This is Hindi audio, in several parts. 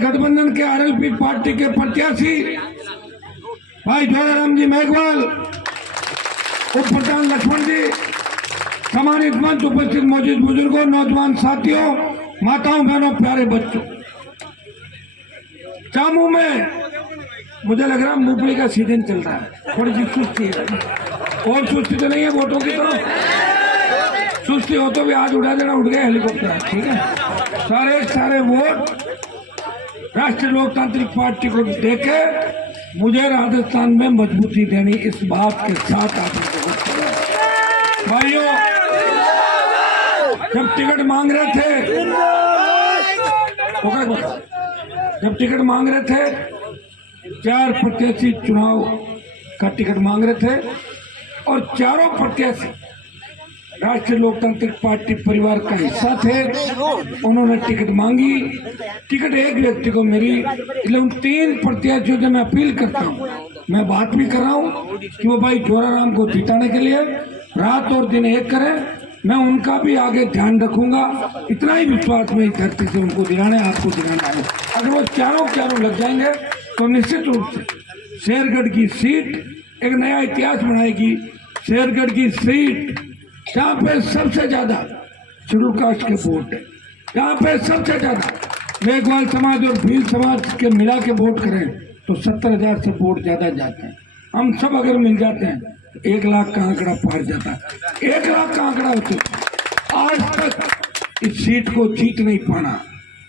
गठबंधन के आरएलपी पार्टी के प्रत्याशी भाई जोराराम जी मेघवाल, उप प्रधान लक्ष्मण जी, सम्मानित मंच उपस्थित मौजूद बुजुर्गों, नौजवान साथियों, माताओं, बहनों, प्यारे बच्चों, चामू में मुझे लग रहा है मूंगफली का सीजन चल रहा है, थोड़ी सी सुस्ती है। और सुस्ती तो नहीं है वोटों की तरफ, सुस्ती हो तो भी आज उड़ा देना, उठ गए हेलीकॉप्टर, ठीक है। सारे वोट राष्ट्रीय लोकतांत्रिक पार्टी को देके मुझे राजस्थान में मजबूती देनी, इस बात के साथ आप भाइयों, जब टिकट मांग रहे थे, जब टिकट मांग रहे थे, 4 प्रत्याशी चुनाव का टिकट मांग रहे थे और चारों प्रत्याशी राष्ट्रीय लोकतांत्रिक पार्टी परिवार का हिस्सा थे। उन्होंने टिकट मांगी, टिकट एक व्यक्ति को मिली। इसलिए उन 3 प्रत्याशियों से मैं अपील करता हूँ, मैं बात भी कर रहा हूँ कि वो भाई जोराराम को जिताने के लिए रात और दिन एक करें। मैं उनका भी आगे ध्यान रखूंगा, इतना ही विश्वास में इस धरती से उनको दिलाना है, आपको दिलाना है। अगर वो चारों लग जाएंगे तो निश्चित रूप से शेरगढ़ की सीट एक नया इतिहास बनाएगी। शेरगढ़ की सीट जहाँ पे सबसे ज्यादा शेड्यूल कास्ट के वोट है, जहाँ पे सबसे ज्यादा मेघवाल समाज और भील समाज के मिला के वोट करें तो 70,000 से वोट ज्यादा जाते हैं। हम सब अगर मिल जाते हैं तो 1 लाख का आंकड़ा पार जाता है। 1 लाख का आंकड़ा होते आज तक इस सीट को जीत नहीं पाना,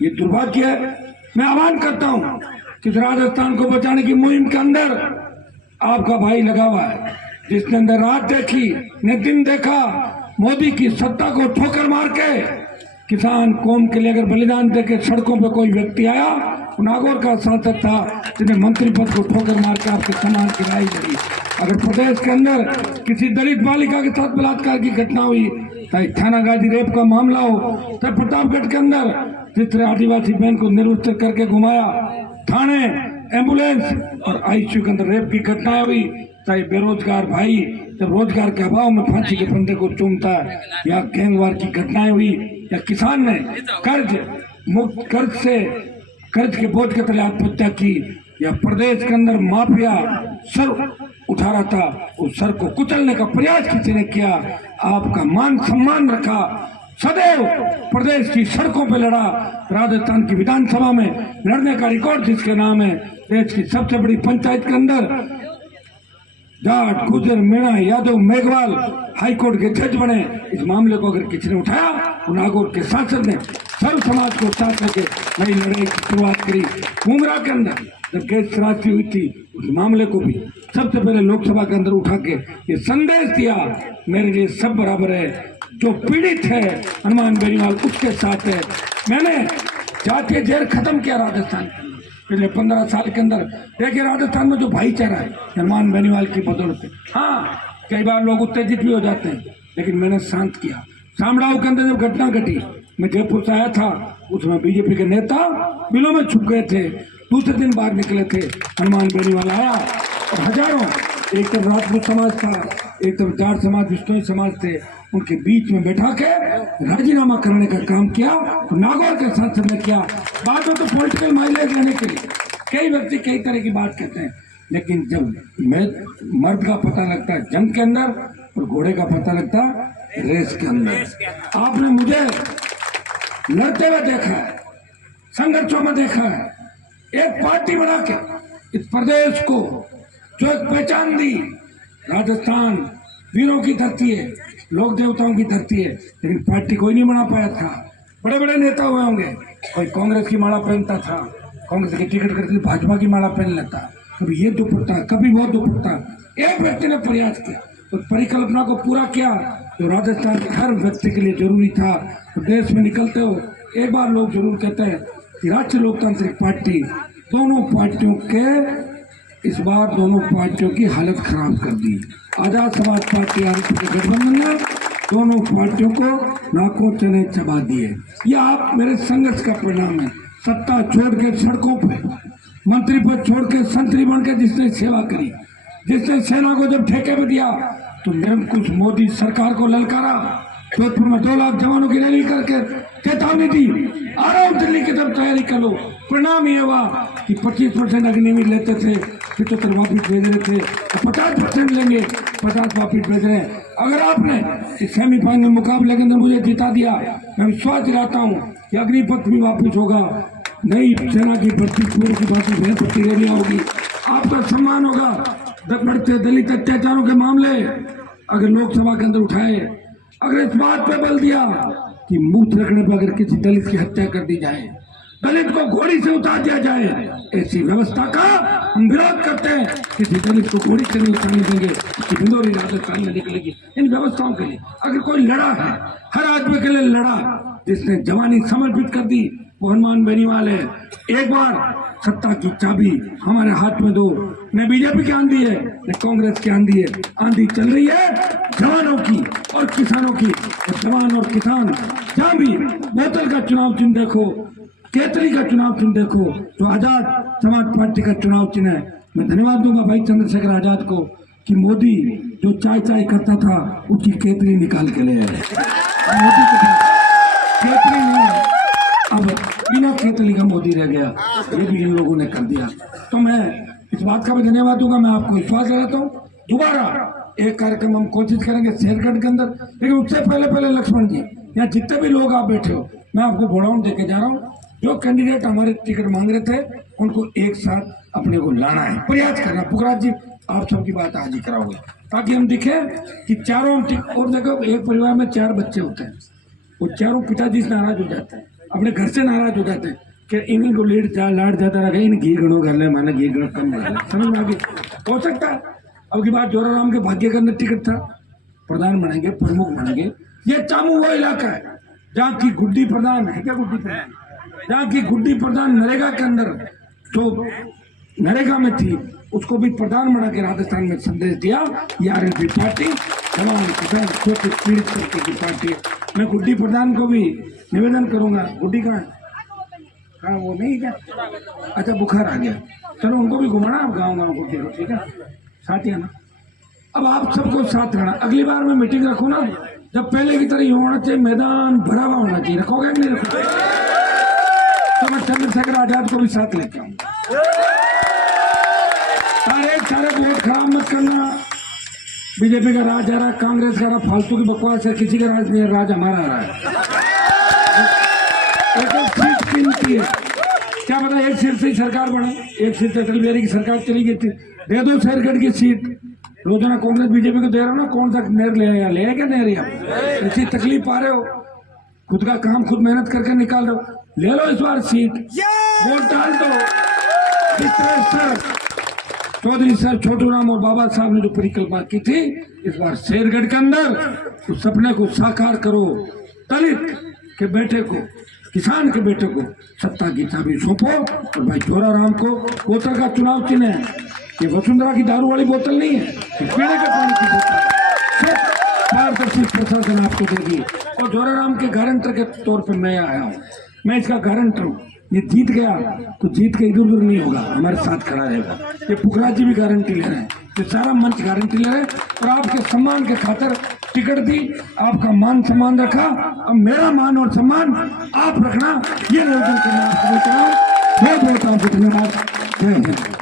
ये दुर्भाग्य है। मैं आह्वान करता हूँ कि राजस्थान को बचाने की मुहिम के अंदर आपका भाई लगा हुआ है, जिसने अंदर रात देखी ने दिन देखा, मोदी की सत्ता को ठोकर मार के किसान कौम के लिए अगर बलिदान देके सड़कों पे कोई व्यक्ति आया, नागौर का सांसद था जिन्हें मंत्री पद को ठोकर मार के आपके सम्मान की लड़ाई लड़ी। अगर प्रदेश के अंदर किसी दलित बालिका के साथ बलात्कार की घटना हुई, चाहे थाना गाजी रेप का मामला हो, चाहे प्रतापगढ़ के अंदर जिस तरह आदिवासी बहन को निरुद्ध करके घुमाया, थाने, एम्बुलेंस और आईसीयू के अंदर रेप की घटनाएं हुई, चाहे बेरोजगार भाई जब रोजगार के अभाव में फांसी के फंदे को चूमता है, या गैंगवार की घटनाएं हुई, या किसान ने कर्ज के बोझ के तले आत्महत्या की, या प्रदेश के अंदर माफिया सर उठा रहा था, उस सर को कुचलने का प्रयास किसी ने किया, आपका मान सम्मान रखा, सदैव प्रदेश की सड़कों पे लड़ा, राजस्थान की विधानसभा में लड़ने का रिकॉर्ड जिसके नाम है, देश की सबसे बड़ी पंचायत के अंदर जाट, गुजर, मीणा, यादव, मेघवाल हाईकोर्ट के जज बने। इस मामले को अगर किसी ने उठाया तो नागौर के सांसद ने सर्व समाज को साथ लेके नई लड़ाई की शुरुआत करी। मुंगरा के अंदर जब गैस त्रासदी हुई थी, उस मामले को भी सबसे पहले लोकसभा के अंदर उठा के ये संदेश दिया, मेरे लिए सब बराबर है, जो पीड़ित है हनुमान बेनीवाल उसके साथ है। मैंने जातीय जहर खत्म किया राजस्थान के अंदर पिछले 15 साल के अंदर। देखिए राजस्थान में जो भाईचारा है हनुमान बेनीवाल की बदौलत है। हाँ, कई बार लोग उत्तेजित भी हो जाते हैं, लेकिन मैंने शांत किया। शामड़ाऊ के अंदर जब घटना घटी, मैं जयपुर से आया था, उसमें बीजेपी के नेता बिलों में छुप गए थे, दूसरे दिन बाहर निकले थे, हनुमान बेनीवाल आया और हजारों, एक तरफ राजपूत समाज था, एक तरफ जाट समाज, विष्णोई समाज थे, उनके बीच में बैठा के राजीनामा करने का काम किया। तो नागौर के सांसद ने किया। बात हो तो पॉलिटिकल माइलेज लेने के लिए कई व्यक्ति कई तरह की बात कहते हैं, लेकिन जब मर्द का पता लगता है जंग के अंदर और घोड़े का पता लगता है रेस के अंदर। आपने मुझे लड़ते हुए देखा है, संघर्षों में देखा है, एक पार्टी बना के इस प्रदेश को जो एक पहचान दी। राजस्थान वीरों की धरती है, लोक देवताओं की धरती है, लेकिन पार्टी कोई नहीं बना पाया था। बड़े बड़े नेता हुए होंगे, कोई कांग्रेस की माला पहनता था, कांग्रेस की टिकट करके भाजपा की माला पहन लेता, कभी ये दुपट्टा कभी वो दुपट्टा। एक व्यक्ति ने प्रयास किया, तो परिकल्पना को पूरा किया जो राजस्थान के हर व्यक्ति के लिए जरूरी था। तो देश में निकलते हो एक बार लोग जरूर कहते हैं कि राष्ट्रीय लोकतांत्रिक पार्टी दोनों पार्टियों के इस बार दोनों पार्टियों की हालत खराब कर दी। आजाद समाज पार्टी आरएलपी के गठबंधन ने दोनों पार्टियों को नाकों चने चबा दिए। ये आप मेरे संघर्ष का परिणाम है। सत्ता छोड़ के सड़कों पे, मंत्री पद छोड़ के संतरी बन के जिसने सेवा करी, जिसने सेना को जब ठेके पे दिया तो निरंकुश मोदी सरकार को ललकारा, जोधपुर में 2 लाख जवानों की रैली करके चेतावनी दी, आ रहा हूं दिल्ली की तरफ, तैयारी कर लो। परिणाम ये हुआ कि 25% अग्निवीर लेते थे, 75 वापिस भेज रहे थे, 50% लेंगे, 50 वापिस भेज रहे हैं। अगर आपने इस सेमीफाइनल मुकाबले के अंदर मुझे जिता दिया, मैं विश्वास दिलाता हूँ कि अग्निपथ भी वापिस होगा, नई सेना की भर्ती पूरी की भर्ती रैलियां होगी, आपका सम्मान होगा। बढ़ते दलित अत्याचारों के मामले अगर लोकसभा के अंदर उठाए, अगर इस बात पे बल दिया कि मुंह रखने पर अगर किसी दलित की हत्या कर दी जाए, दलित को घोड़ी से उतार दिया जाए, ऐसी व्यवस्था का हम विरोध करते हैं। किसी दलित को घोड़ी से नहीं उतारने देंगे, कि भिंडोरी राजस्थान में निकलेगी। इन व्यवस्थाओं के लिए अगर कोई लड़ा है, हर आदमी के लिए लड़ा, जिसने जवानी समर्पित कर दी, वो हनुमान बेनीवाल है। एक बार सत्ता की चाबी हमारे हाथ में दो, न बीजेपी की आंधी है न कांग्रेस की आंधी है, आंधी चल रही है जवानों की और किसानों की। और जवान और किसान जहाँ भी बोतल का चुनाव चिन्ह देखो, केतली का चुनाव चिन्ह देखो, तो आजाद समाज पार्टी का चुनाव चिन्ह है। मैं धन्यवाद दूंगा भाई चंद्रशेखर आजाद को कि मोदी जो चाय चाय करता था उसकी केतली निकाल के ले आए। मोदी के केतली नहीं, अब बिना केतली का मोदी रह गया, ये भी इन लोगों ने कर दिया। तो मैं इस बात का भी धन्यवाद दूंगा। मैं आपको विश्वास दिलाता हूँ दोबारा एक कार्यक्रम हम कोशिश करेंगे शेरगढ़ के अंदर, लेकिन उससे पहले लक्ष्मण जी, यहाँ जितने भी लोग आप बैठे हो, मैं आपको घोड़ाउन देके जा रहा हूँ। जो कैंडिडेट हमारे टिकट मांग रहे थे उनको एक साथ अपने को लाना है, प्रयास करना। पुखराज जी आप सबकी बात आज ही कराओगे ताकि हम दिखे कि चारों। और देखो एक परिवार में 4 बच्चे होते हैं, वो चारों पिताजी से नाराज हो जाते हैं, अपने घर से नाराज हो जाते हैं कि इन्हीं को लाड जाता रहा, इन घी गणों कर ले, मैंने घी गण कम कर ले। समझ में आ गई? हो सकता है अब की बात जोराराम के भाग्य के अंदर टिकट था, प्रधान बनेंगे, प्रमुख बनेंगे। ये चामू वो इलाका है जहाँ की गुड्डी प्रधान है, क्या गुड्डी प्रधान, जहाँ की गुड्डी प्रधान नरेगा के अंदर जो नरेगा में थी उसको भी प्रधान बना के राजस्थान में संदेश दिया। आरएलपी पार्टी जवान किसान शोषित पीड़ित तबके की पार्टी है। मैं गुड्डी प्रधान को भी निवेदन करूंगा, गुड्डी कहाँ वो नहीं क्या, अच्छा बुखार आ गया, चलो उनको भी घुमाना आप गाँव गुड्डी को, ठीक है साथ ही है ना। अब आप सबको साथ रहना, अगली बार मैं मीटिंग रखूँ ना, जब पहले की तरह होना चाहिए, मैदान भरा हुआ होना चाहिए। रखोगे कि नहीं रखोगे? तो मैं चंद्रशेखर आजाद को भी साथ लेके आऊंगा। सारे वोट खराब मत करना। बीजेपी का राज आ रहा है, कांग्रेस का रहा, फालतू की बकवास है, किसी का राज नहीं है, राज हमारा आ रहा है। एक सीट कीमती है, क्या पता एक सीट से ही सरकार बने। एक सीट अटल बिहारी की सरकार चली गई थी, दे दो शेरगढ़ की सीट। रोजाना कांग्रेस बीजेपी को दे रहा हो ना, कौन सा नहर ले आया, ले क्या नहर आप ऐसी तकलीफ पा रहे हो, खुद का काम खुद मेहनत करके निकाल रहे हो, ले लो इस बार सीट, वोट डाल दो। चौधरी साहब छोटू राम और बाबा साहब ने जो परिकल्पना की थी, इस बार शेरगढ़ के अंदर उस सपने को साकार करो। दलित के बेटे को, किसान के बेटे को सत्ता की चाबी सौंपो। और भाई जोराराम को बोतल का चुनाव चिन्ह है, ये वसुंधरा की दारू वाली बोतल नहीं है, ये पीने के पानी की बोतल है। पारदर्शी प्रशासन आपको देगी। और जोराराम के गारंटर के तौर पर मैं आया हूँ, मैं इसका गारंटर हूँ। ये जीत गया तो जीत के इधर उधर नहीं होगा, हमारे साथ खड़ा रहेगा। ये पुखराज जी भी गारंटी ले रहे हैं, ये सारा मंच गारंटी ले रहे हैं। और आपके सम्मान के खातिर टिकट दी, आपका मान सम्मान रखा, अब मेरा मान और सम्मान आप रखना, ये निवेदन करना आपको। बहुत बहुत आपको धन्यवाद। जय हिंद।